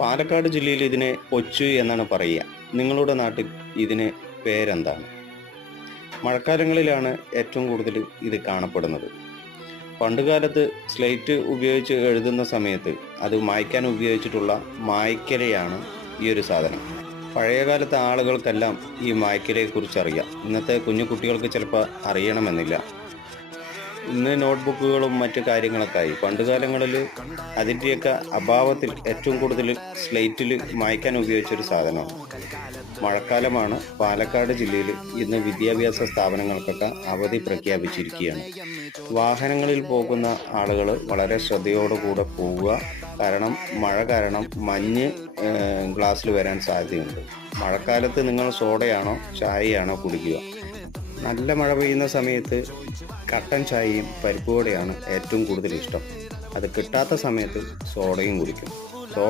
പാലക്കാട് ജില്ലയിൽ ഇതിനെ ഒച്ചു എന്നാണ് പറയുക. നിങ്ങളുടെ നാട്ടിൽ ഇതിന് പേരെന്താണ്? മഴക്കാലങ്ങളിലാണ് ഏറ്റവും കൂടുതൽ ഇത് കാണപ്പെടുന്നത്. പണ്ടുകാലത്ത് സ്ലേറ്റ് ഉപയോഗിച്ച് എഴുതുന്ന സമയത്ത് അത് മായ്ക്കാൻ ഉപയോഗിച്ചിട്ടുള്ള മായ്ക്കലയാണ് ഈ ഒരു സാധനം. പഴയകാലത്തെ ആളുകൾക്കെല്ലാം ഈ മായ്ക്കലയെക്കുറിച്ച് അറിയാം. ഇന്നത്തെ കുഞ്ഞു കുട്ടികൾക്ക് ചിലപ്പോൾ അറിയണമെന്നില്ല. ഇന്ന് നോട്ട്ബുക്കുകളും മറ്റു കാര്യങ്ങളൊക്കെ ആയി. പണ്ടുകാലങ്ങളിൽ അതിൻ്റെയൊക്കെ അഭാവത്തിൽ ഏറ്റവും കൂടുതൽ സ്ലേറ്റിൽ മായ്ക്കാൻ ഉപയോഗിച്ചൊരു സാധനമാണ്. മഴക്കാലമാണ്. പാലക്കാട് ജില്ലയിൽ ഇന്ന് വിദ്യാഭ്യാസ സ്ഥാപനങ്ങൾക്കൊക്കെ അവധി പ്രഖ്യാപിച്ചിരിക്കുകയാണ്. വാഹനങ്ങളിൽ പോകുന്ന ആളുകൾ വളരെ ശ്രദ്ധയോടുകൂടെ പോവുക. കാരണം മഴ കാരണം മഞ്ഞ് ഗ്ലാസ്സിൽ വരാൻ സാധ്യതയുണ്ട്. മഴക്കാലത്ത് നിങ്ങൾ സോഡയാണോ ചായയാണോ കുടിക്കുക? നല്ല മഴ പെയ്യുന്ന സമയത്ത് കട്ടൻ ചായയും പരിപ്പുവടയാണ് ഏറ്റവും കൂടുതൽ ഇഷ്ടം. അത് കിട്ടാത്ത സമയത്ത് സോഡയും കുടിക്കും.